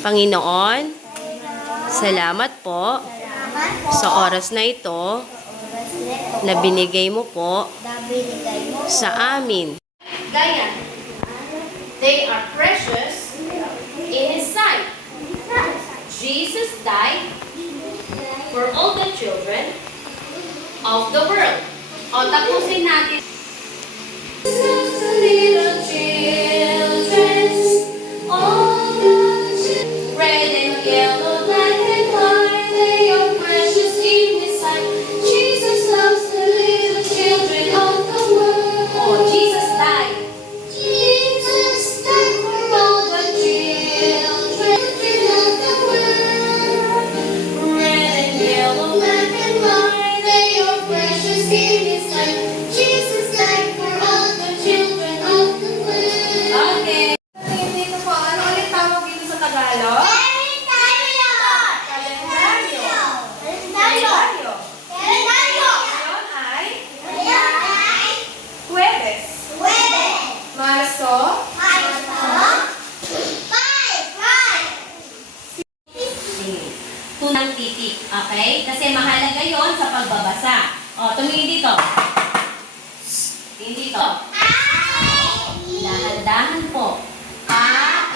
Panginoon, salamat po sa oras na ito na binigay mo po sa amin. Gaya, they are precious in His sight. Jesus died for all the children of the world. O, tapusin natin. Little children, all red and yellow, black and white, they are precious in His sight. Jesus loves the little children of the world. Oh, Jesus died. Jesus died for all the children of the world. Red and yellow, black and white, they are precious in His sight. Jesus died for all the children of the world. Okay. Dito po, ano ulit tawag dito sa Tagalog? Tunang titik, okay? Kasi mahalaga yon sa pagbabasa. O, tumingin dito. Tingin dito. Dahan-dahan po. A,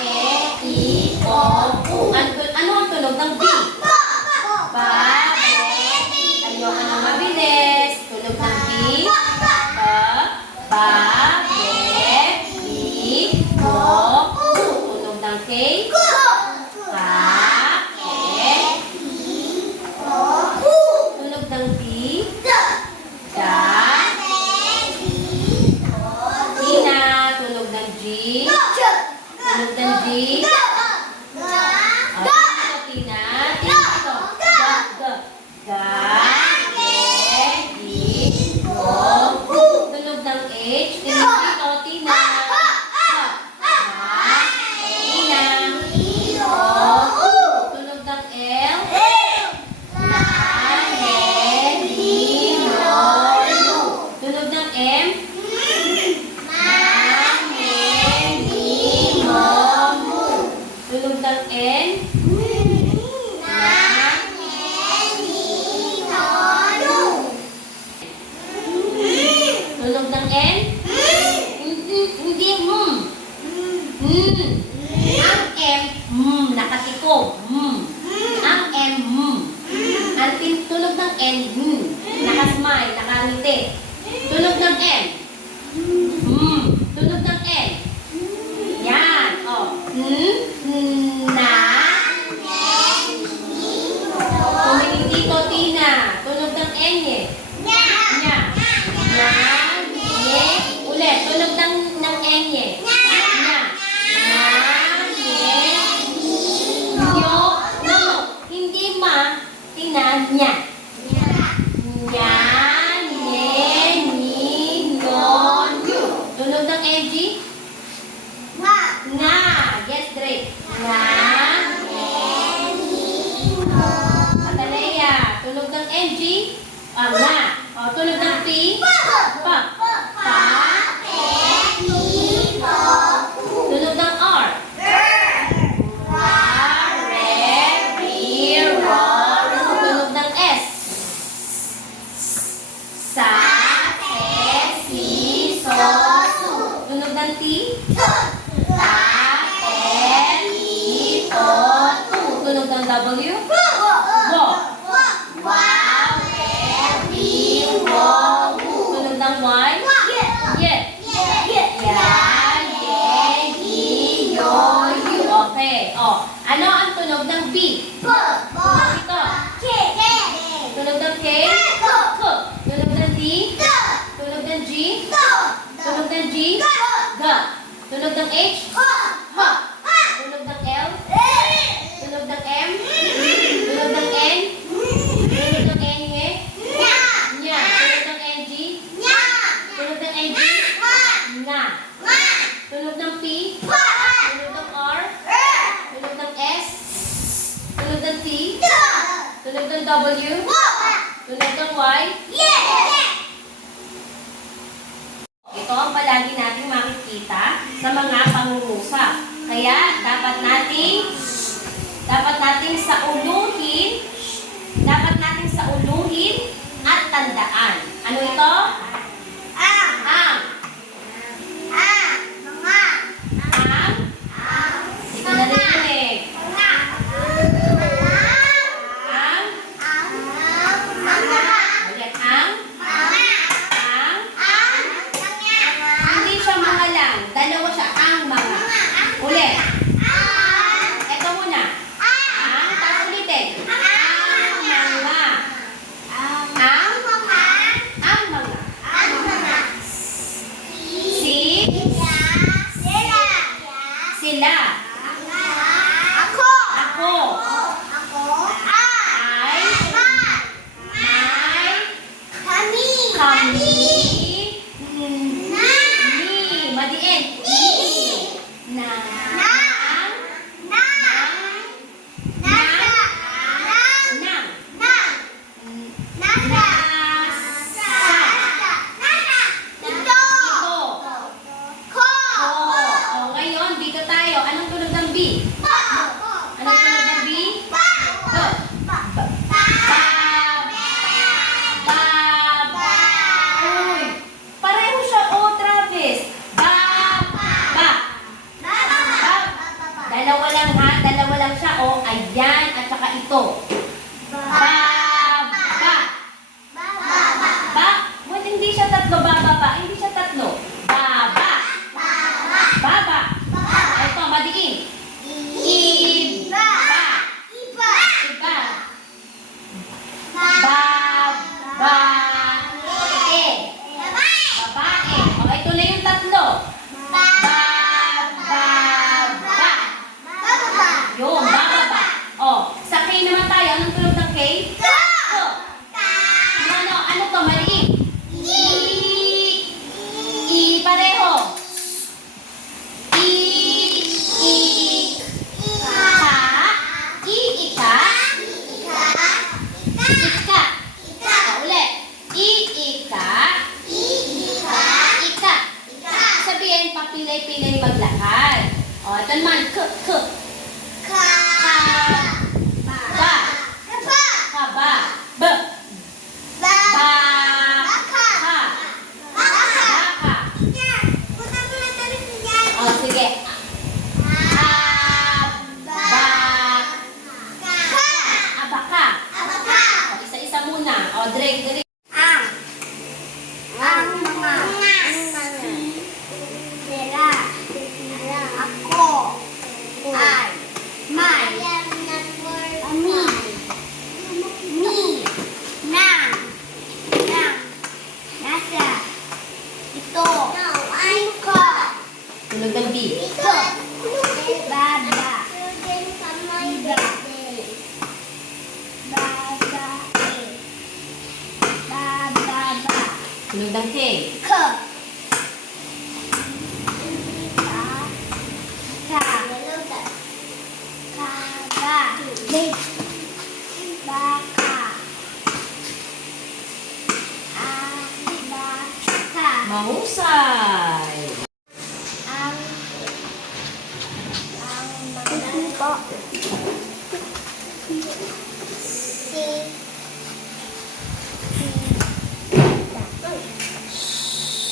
E, I, O, U. Ano ang tunog ng B? Ba, be. Ayoko na mabilis. Tunog ng B. Ba, be, bi, bo, U. Tunog ng K. Tunog ng P. Da. Tina. Tunog ng G. Tunog ng G. Tina. Dito. Ga. Ga. Ge. Gi. Go. Tunog ng H. Tunog dito. Tina. Tina. Tunog ng L. Tunog ng M. Tunog ng N. Tunog ng N. Hindi Ang M, nakatiko. Ang M, Ang tunog ng N, nakasmile, nakangiti. Tunog ng N. Tunog ng N. Yan. O. Na. Tumingin dito, Tina. Tunog ng N eh. Nya. Na. Nye. Ulit. Tunog ng N eh. Nya. Na. Nye. Yo. No. Hindi ma. Tina. Nya. Nya. Tunog ng NG? Nga. Yes, Drake. Nga. Atalea. Tunog ng NG? Nga. O, tunog ng P? Pa. Tunog ng R? Tunog ng S? Sa. Tunog ng T? Ta, T, to, tu. Tunog ng W? Wo. Wow, we, wo, wu. Tunog ng Y? Ye. Ya, ye, gi, yo, yu. Okay. O, ano ang tunog ng B? Ito. Tunog ng K? Tunog ng D? Tunog ng G? Tunog ng G? Ga. Tunog ng H? Ha. Tunog ng L? Tunog ng M? Tunog ng N? Tunog ng N? Nya. Tunog ng NG? Tunog ng NG? Nga. Tunog ng P? Tunog ng R? Tunog ng S? Tunog ng T? Tunog ng W? Tunog ng Y? ang palagi nating makikita sa mga pangungusap. Kaya dapat nating sauluhin at tandaan. Ano ito? Ang. Ito na narinig. Ulit, hindi siya mga lang. Dalawa siya, ang mga. Ulit. Ito muna. Tapos ulitin. Ang mga. Sila. Ako. Ay. Kami. Madiin. Ngayon, dito tayo. Anong tunog ng B? Anong tunog ng B? Uy, pareho siya. Travis. Dalawa lang ha. Dalawa lang siya. Ayan. At saka ito. Well, hindi siya tatlo. Hindi siya tatlo. Baba. Ito, madiin. Iba. Babae. Ito na yung tatlo. Yung, bababa. Sa K naman tayo. Anong tunog ng K? Ano to? Maliit. Pareho. Ulit. Ika. Sabihin, papilay-pilay maglakad. Ito naman. Kaba. Baka. Sige. Abaka. Isa-isa muna. Drake. Tunog ng B. Tunog ng K. Mahusay.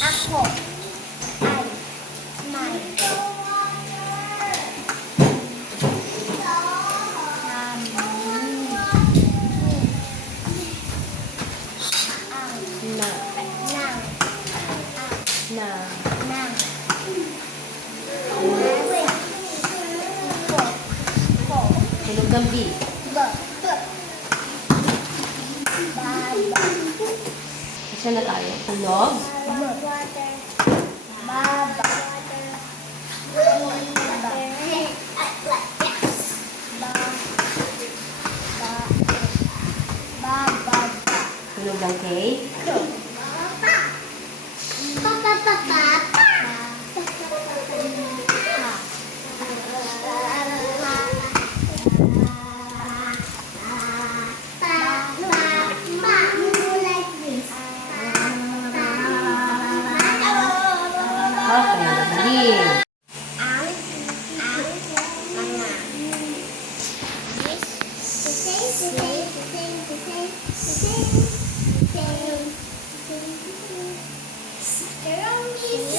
Ako ay may Tunog ng B. Isa na tayo. Tunog. Tunog ng K.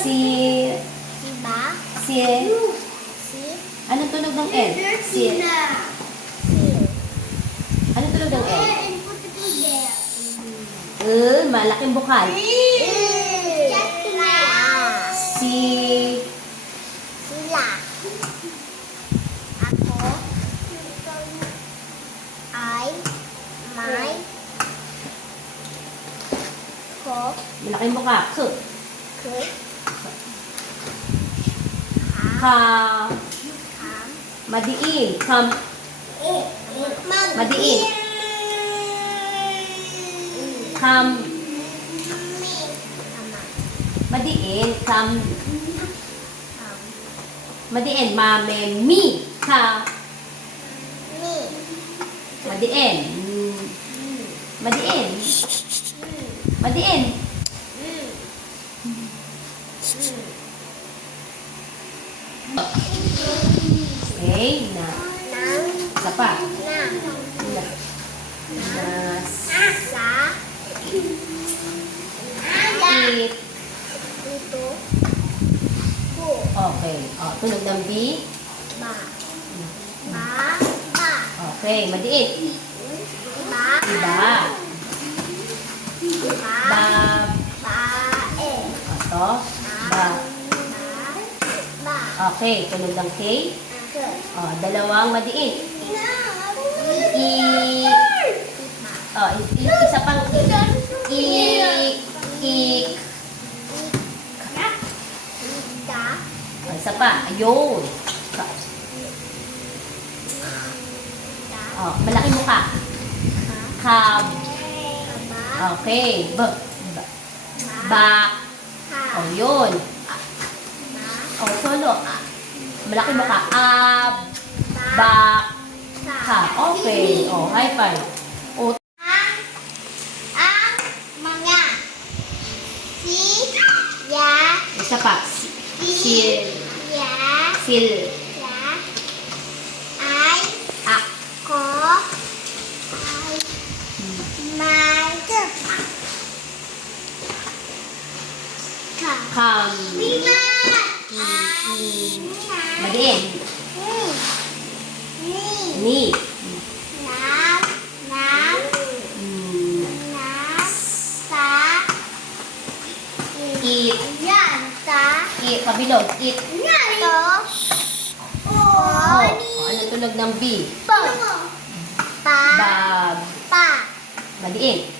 Si, si, anong tunog ng L? Si, anong tunog ng L? Malaking bukal. Si, Sila. Ako ay may ko malaking bukal. K. ke Ka, madiin. Kam, madiin. Kam, madiin. Kam, madiin. Mame, mi. Ka, madiin. Madiin. Madiin. Okay, na. Isa pa. Na. Nas. It. Okay. Tunog ng B. Okay, madiit. Iba. Ba. Ito. Ba. Okay, tunog ng K. Dalawang madiit. Isa pang isa pa. Ayun. Malaking mukha. Kab. Okay. Bak. Yun. Solo. Malaking mukha. Ab. Bak. Ka. Okay. High five. Isa pa. Sil. Sil. Kam. Madiin. Ni. It. It. Pabilog. It. Ano tunog ng B? Bab. Madiin. Ib.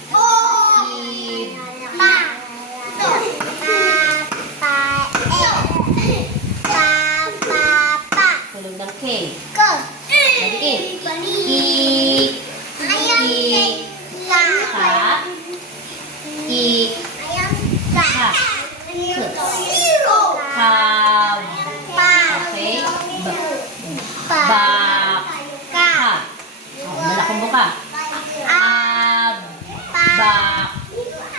Tunog ng K. Madiin. I. Ka. I. Ka. Kab. Okay. Bak. Ka. Malaking buka. Ab. Bak.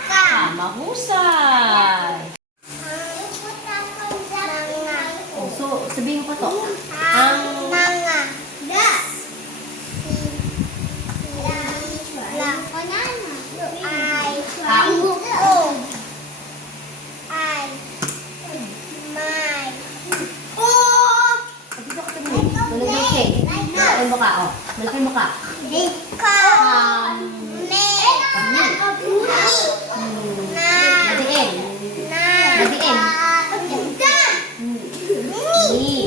Ka. Mahusay. So, sabihin ko pa to. Ang tunog ng K. Malaking buka. Malaking buka. Madiin. Madiin. Ni.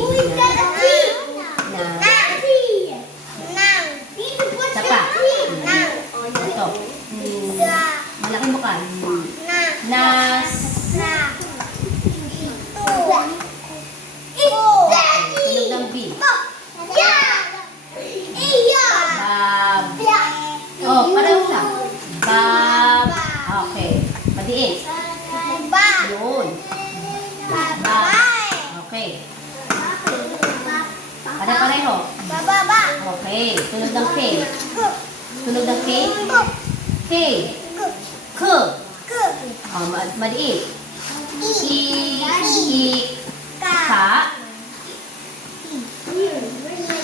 Sapa. Ito. Malaking buka. Nas. Tunog ng B. Bab. Pareho siya. Bab. Okay. Madiin. Yun. Bab. Okay. Pare-pareho. Okay. Tunog ng K. Tunog ng K. K. K. Madiin. Ka.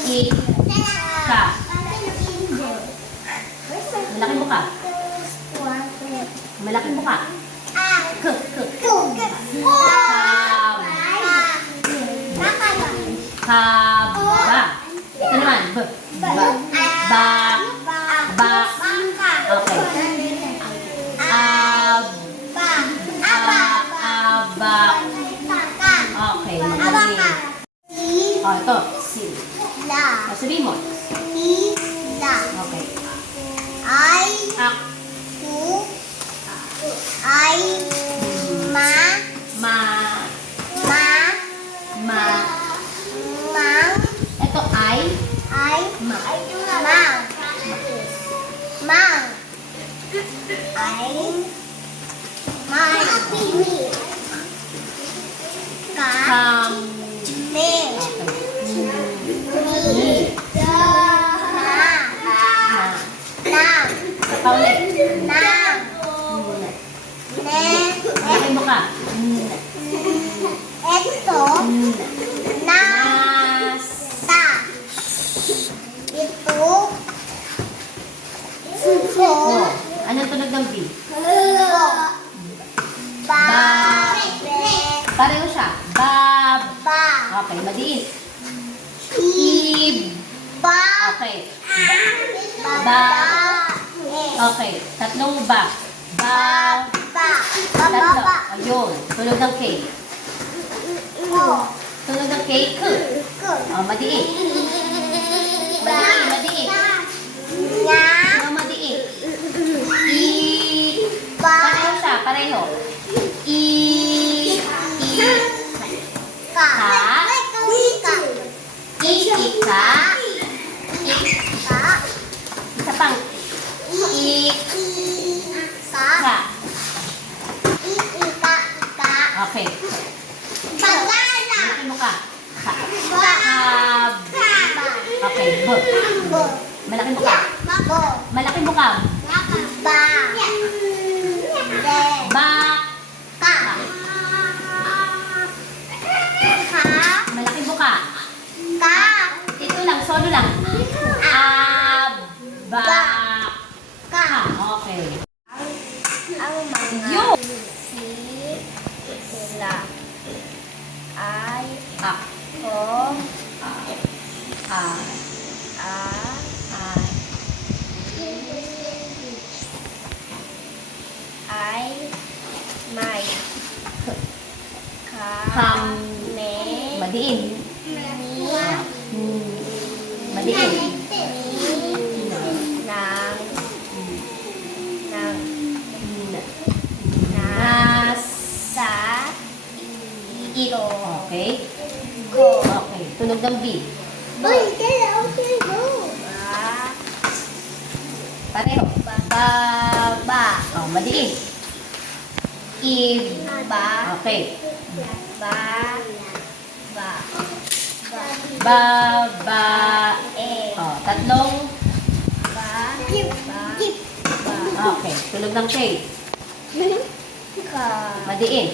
I. Ka. Malaking buka. Malaking buka. K. Haba. Ito naman. B. Ba. Okay. Aba. Okay, magaling. Oh, ito. Si. Sabihin mo. Okay. Ak. Ma. Ito ay. Ma. Kam. Ito ulit. Malaking buka. Nas. Oh. Anong tunog ng B? Pareho siya. Bab. Okay, madiin. Ib. Okay. Ba. Okay, tatlong ba. Tatlo. Ayun. Tunog ng K. Tunog ng K. K. Oh, madiin. Madiin. No, madiin. Pareho siya. Pareho. Isa pang. Okay. Malaking buka. Okay. B. Malaking buka. Malaking buka. Ba. Malaking buka. Ito lang, solo lang. Ba. Okay. Yun. Ak. Kam. Madiin. Madiin. Nas. Okay. Okay. Tunog ng B. Pareho. Oh, madiin. Okay. Oh, tatlong. Okay. Tunog ng K. Madiin.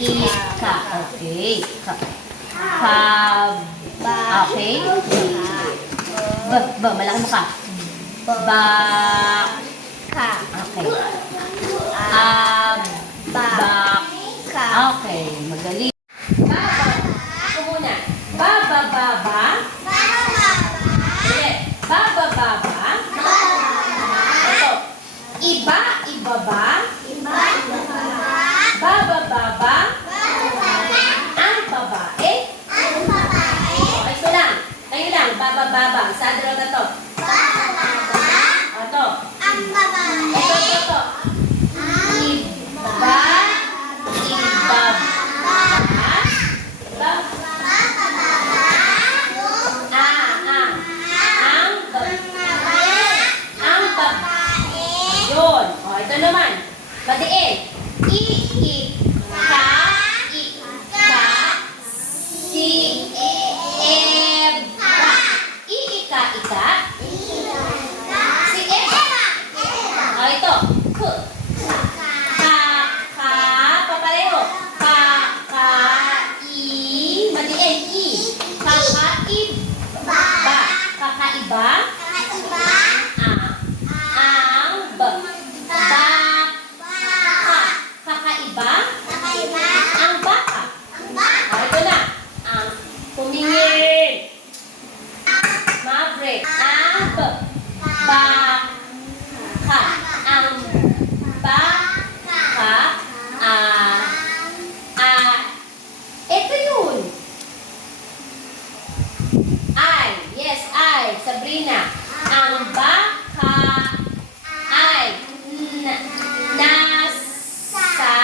Ika. Okay. Okay. Malaking mukha. Okay. Okay. Magaling. Ako muna. Ulit. Ito. Ibaba. Baba. Ang babae. Ito lang. Kayo lang. Baba. Sa dalawa na to. Ito. Ito. Ibaba. Yun. O, ito naman. Badiin. Ika. Ika. Si Eva. O, ito. Papareho. Badiin. Kakaib. Ba. Kakaiba. Ang baka. Kakaiba. Ang baka. Ito na. Ang tumingin. Maverick. Ang baka. Ang baka. Ito yun. Yes, Sabrina. Ang baka ay nasa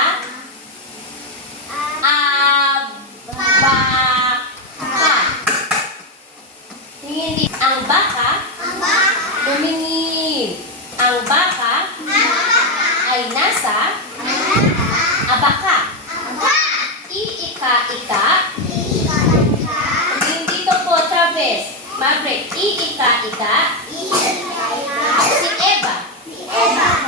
abaka. Tingin din. Ang baka, tumingin. Ang baka ay nasa abaka. Iika-ika. Tingin dito po, Travis. Maverick. Iika-ika. Si Eva.